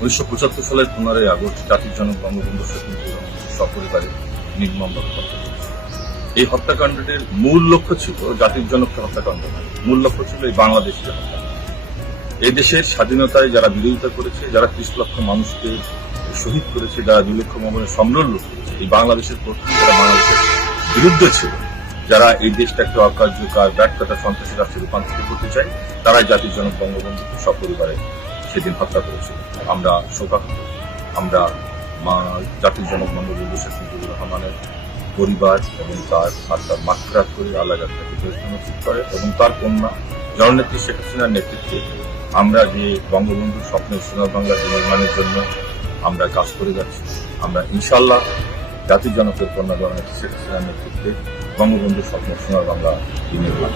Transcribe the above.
1975 সালের 15 আগস্ট জাতির জনক বঙ্গবন্ধু শেখ মুজিবুর রহমান সপরিবারে নির্মমভাবে হত্যা করেছে। এই হত্যাকাণ্ডের মূল লক্ষ্য ছিল জাতির জনককে হত্যাকাণ্ড নয়, মূল লক্ষ্য ছিল এই বাংলাদেশকে হত্যা। এই দেশের স্বাধীনতায় যারা বিরোধিতা করেছে, যারা 30 লক্ষ মানুষকে শহীদ করেছে, যারা 2 লক্ষ ভবনের সম্মেলন করেছে, এই বাংলাদেশের প্রতি যারা বাংলাদেশের বিরুদ্ধে ছিল, যারা এই দেশটাকে অকার্যকর ব্যর্থতা সন্ত্রাসী রাষ্ট্রে রূপান্তরিত করতে চায়, তারাই জাতির জনক বঙ্গবন্ধুকে সপরিবারে সেদিন হত্যা করেছিল। আমরা শোকাহত, আমরা জাতির জনক বঙ্গবন্ধু শেখ মুজিবুর রহমানের পরিবার এবং তার আত্মার মাগফিরাত করে আল্লাহ তাকে নসিব করে এবং তার কন্যা জননেত্রী শেখ হাসিনার নেতৃত্বে আমরা যে বঙ্গবন্ধুর স্বপ্নের সোনার বাংলা নির্মাণের জন্য আমরা কাজ করে যাচ্ছি, আমরা ইনশাআল্লাহ জাতির জনকের কন্যা জননেত্রী শেখ হাসিনার নেতৃত্বে বঙ্গবন্ধুর স্বপ্নের সোনার বাংলা নির্মাণ